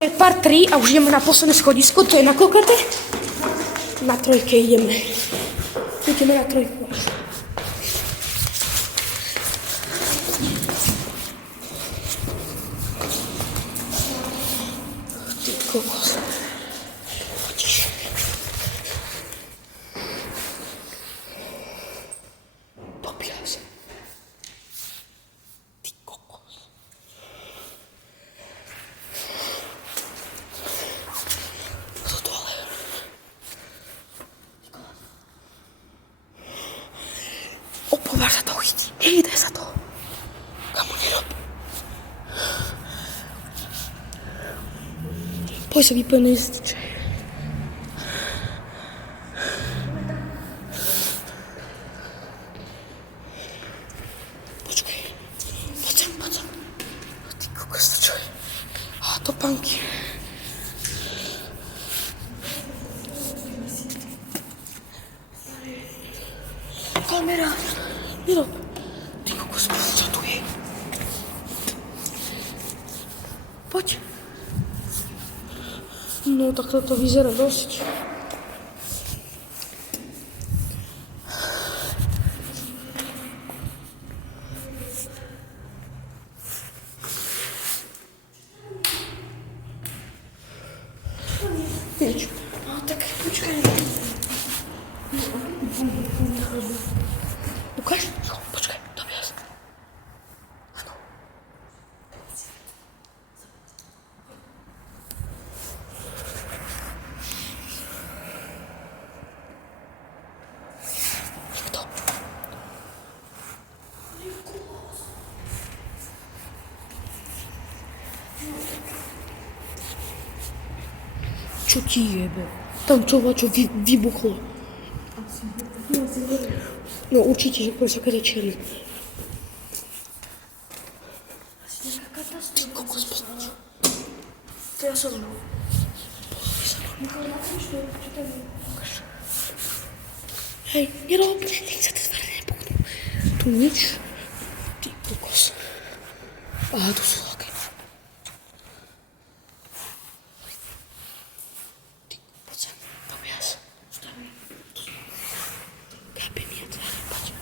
Part 3 a už ideme na posledné schodisko, to je na koľkote? Na trojke ideme. Ideme na trojku. Ty kokos. Potiš. Popíla sa. Ty kokos. Opovar sa to chytí. Nejde sa to. Kamu nerob. Poď sa vypoň na jezdiče. Počkaj. Poď sem. Ty kokos, to čo je? To panky. Kamera. Nerob. Ty kokos, čo tu je? Poď. No, tak to vyzerá dosť. Nič. No, tak počkaj. Ukáž? No, počkaj, to viac. Áno. Kto? Čo ti jebe? Tam čo vybuchlo. No určite, že sa kada černý. Ty kokos, poznač. To ja som. Pozri sa. Hej, nerob, nech sa tie dvere nepuknú. Tu nič. Ty kokos. Aha, tu sú také. Ty, poď sem, poviaz. Kabiny, dvere, poď.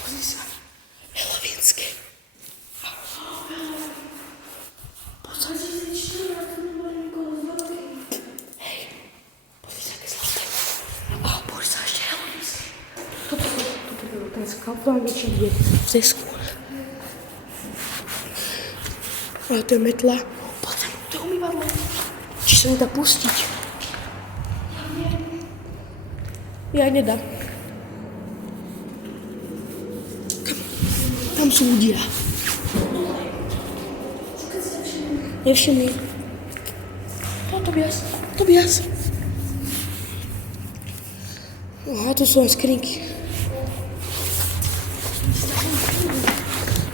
Pozri sa. Helovínske. Hej, pozri sa, aké zlaté. Pozri sa, ešte helovínske. Toto je ten skafán, či je v zesku. Ale to je metla. Poď sem, to je umývadlo. Či sa nedá pustiť? Ja nedám. Tam sú ľudia. Nevšimni. Tobias. Aha, to sú aj skrinky.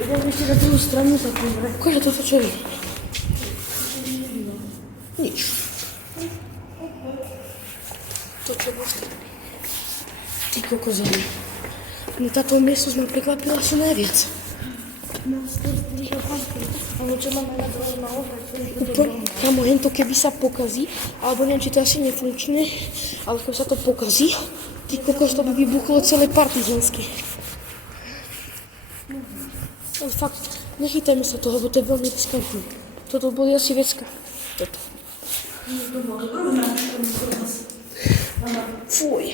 Idem ešte na druhú stranu takú. Ukáže toto, čo je. Nič. To čo bol skrinky. Ty kokozeli. No táto miestnosť ma prekvapila asi najviac. Ale čo máme na druhú na obraz? Kamo, hento keby sa pokazí, alebo neviem, či to asi nefunkčné, ale keby sa to pokazí, ty kokos, to by vybuchlo celé partizanské. Ale fakt, nechytajme sa toho, lebo to je veľmi riskantné. Toto boli asi vecka. Toto. Fuj.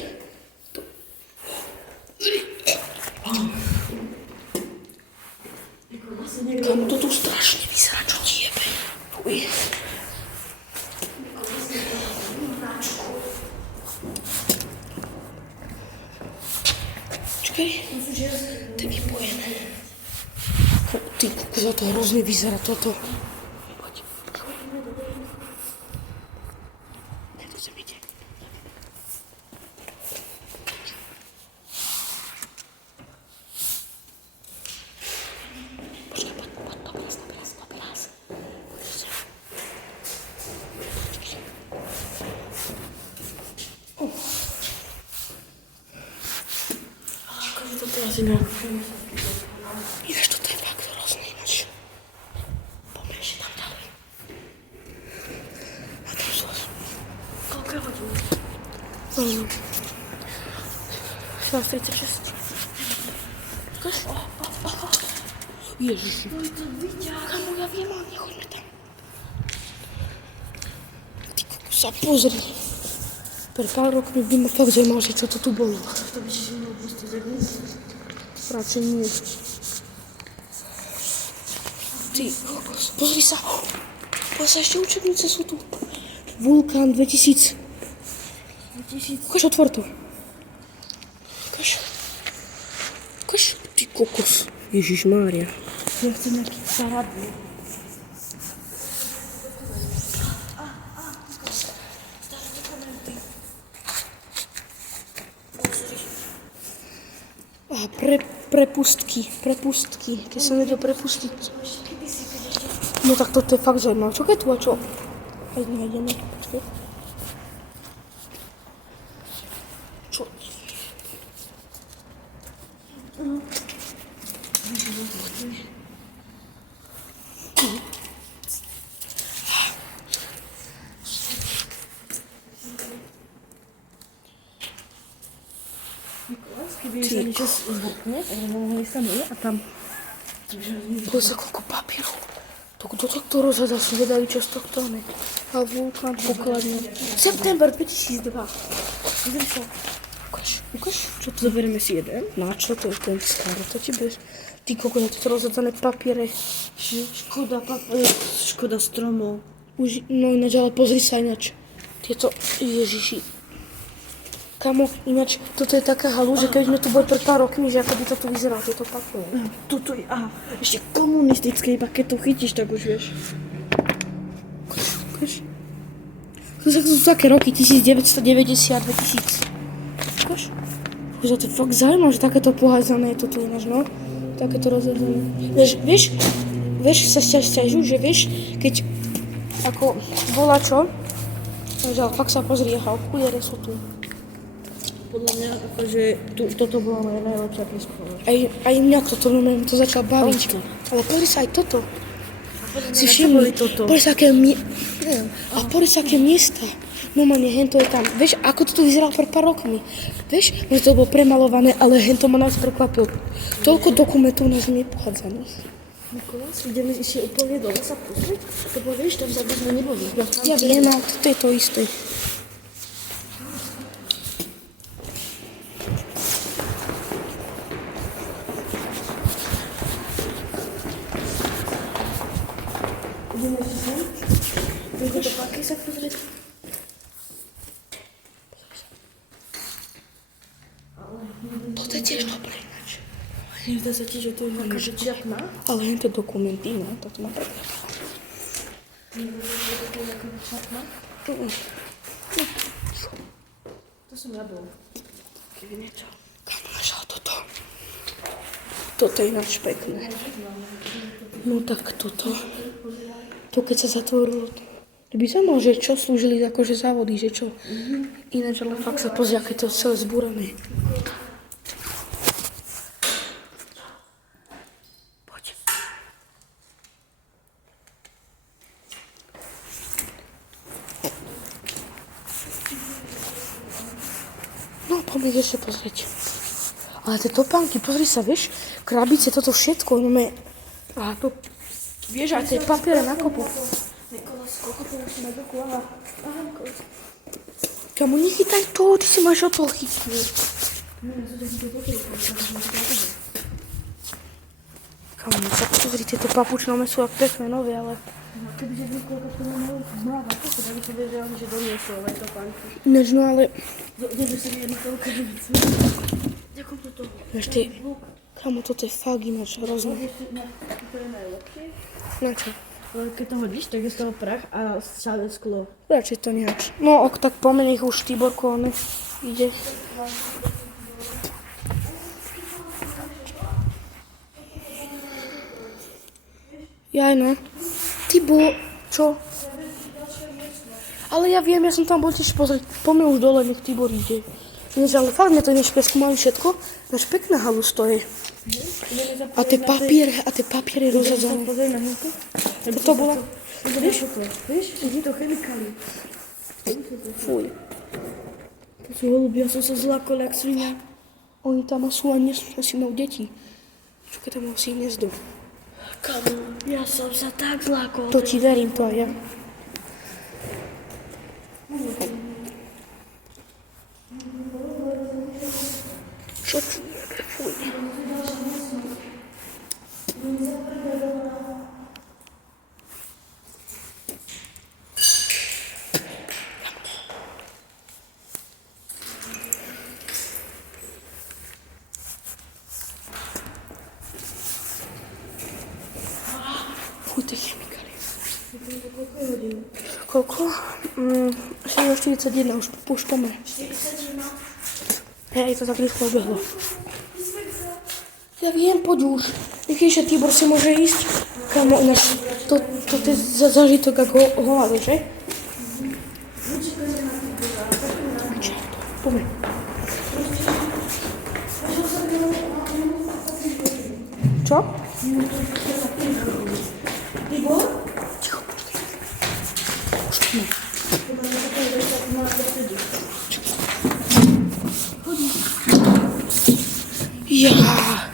Kamo, to tu strašne vyzerá, čo ti jebe. Fuj. Čakaj, to je vypojené. Ty kokos, to hrozne vyzerá toto. Poď. Ne, to sem ide. Počkaj, poď, to biraz. Akože toto asi neodpúšam. Ináč toto je fakt hrozné, ináč. Poďme ešte tam ďalej. A tam sú... Koľko je hodín? 16:36. Ukáž? Ježiši. No je to vyťah. Kamo, ja viem, ale nechoďme tam. Ty sa pozri. Pred pár rokmi by ma fakt zaujímalo, že čo to tu bolo. To by si mal pustiť za dnes. Radšej nie. Ty, pozri sa. Pozri sa, ešte učebnice sú tu. Vulkán 2000. 2000. Ukáž, otvor to. Ukáž. Ukáž. Ty kokos. Ježišmária. Ja chcem nejaký paradný. A prepustky. Keď sa nedá prepustiť. No tak toto je fakt zaujímavé. Čo keď tu a čo? Aj nájdeme. Počkej. Čo? Keby sa niečo zbukne, tak by mohli sa my a tam... Bolo za koľko papierov. To kto to rozhľadal, si vedali čo z tohto ne. A vulkán pokladne. September 2002. Pozri sa. Ukáž. Čo to zoberieme si jeden? Na čo to je ten starý? To ti bez... Ty koľko na toto rozhľadané papiere. Škoda stromov. Už, no ináč, ale pozri sa ináč. Tieto, Ježiši. Kamo, ináč, toto je taká halu, že keď sme tu boli pred pár rokmi, že ako by to tu vyzeralo, tieto papiere. Toto je, ešte komunistické, iba keď to chytíš, tak už vieš. Ukáž. To sú také roky, 1990, 2000. Ukáž. Už to je fakt zaujímavé, že takéto pohádzané je to tu ináč, no. Takéto rozhľadané. Vieš, sa sťažujú, že vieš, keď ako bola čo, že fakt sa pozrie, okuliare sú tu. Podľa mňa, akože toto bola moja najlepšia príspevka. Aj mňa toto, no to začal baviť. Ale pozri sa aj toto. Si všimli, pozri sa aké miesta. No mane, hento je tam. Vieš, ako to tu vyzeralo pred pár rokmi. Vieš, že to bolo premalované, ale hento ma nás prekvapil. Toľko dokumentov na zemi pohádzaných. Nikolás, ideme ešte úplne dole sa pozrieť, lebo vieš, tam za sme neboli. Ja viem, ale toto je to isté. Ideme ešte sem? Ideme do parky sa pozrieť? Toto je tiež dobré ináč. Nezdá sa ti, že to je nejaká žiadna? Ale hento dokumenty, no, toto ma prekvapilo. To som ja bol. Keby niečo. Kam našal toto? Toto je ináč pekné. No tak toto. To keď sa zatvorilo. To by sa mohol, že čo slúžili akože závody, že čo. Ináč, ale fakt sa pozrie, aké to celé zbúrané. Poď. No, poďme ešte pozrieť. Ale tie topánky, pozri sa, vieš, krabice, toto všetko, no me... A to, vieš, aj tie papiere na kopu. Nikolás, koľko to máš na doku? Aha, Kamu, nechytaj to, ty si máš od toho chytnúť. Kamu, sa pozri, tieto papučnome sú ak pekné nové, ale... Kebyže Nikolás to mal zmláva, to sa by povedal, že doniesol aj to pánky. Ináč, no ale... Dobre sa mi jedno toľko víc. Ďakujem toto. Ináč, kamu, toto je fakt ináč hrozné. To je najlepšie. Na čo? Ale keď to hodíš, tak je z toho prach a stále sklo. Radšej to nehač. No, ok, tak po mene ich už Tiborko, on ide. Jaj, no. Tibor, čo? Ale ja viem, ja som tam bol tiež pozrieť. Poďme už dole, nech Tibor ide. Dnes, ale fakt, mne to dnes preskúmali všetko. Náš pekná halus to je. A ty papiery rozsadzané. Pozor na hylku. To bola... Víš? Víš? Vidí to chemikálie. Fuj. To sú holuby, ja som sa zlákol, jak svinia. Oni tam sú a asi majú deti. Čakaj, tam asi hniezdo. Kamo, ja som sa tak zlákol. To ti verím, to aj ja. Čo ti jebe, fuj. Fuj, to je chemikálie. Koľko? 7:41, už púšťame. 41. Hej, to tak rýchlo obehlo. Ja viem, poď už. Jakýže Tibor si môže ísť? Kamo, to je zažitok ako hovado, že? Poďme. Čo? Tibor? Ticho, počkaj. Už poďme. Ja.